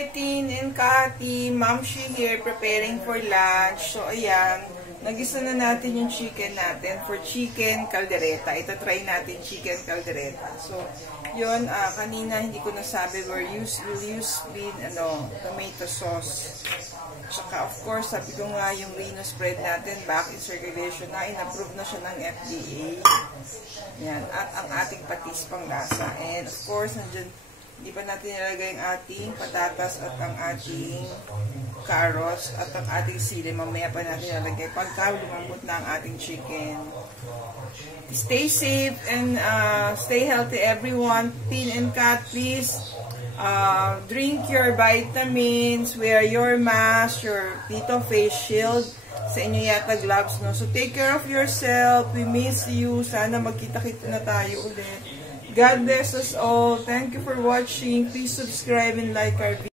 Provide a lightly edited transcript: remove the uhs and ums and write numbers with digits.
Hi, Tin and Kati. Mamshi here, preparing for lunch. So, ayan. Nagisa na natin yung chicken natin for chicken caldereta. Ito-try natin chicken caldereta. So, yun. Kanina, hindi ko nasabi, we'll use tomato sauce. Tsaka, of course, sabi ko nga yung Reno spread natin back in circulation na. In-approve na siya ng FDA. Yan. At ang ating patis pang lasa. And, of course, nandyan, hindi pa natin nilagay ang ating patatas at ang ating carrots at ang ating sili. Mamaya pa natin nilagay pagka lumambot na ang ating chicken. Stay safe and stay healthy everyone. Tin and Kat, please drink your vitamins, wear your mask, your Tito face shield. Sa inyo yata gloves, no? So take care of yourself. We miss you. Sana magkita-kita na tayo ulit. God bless us all. Thank you for watching. Please subscribe and like our video.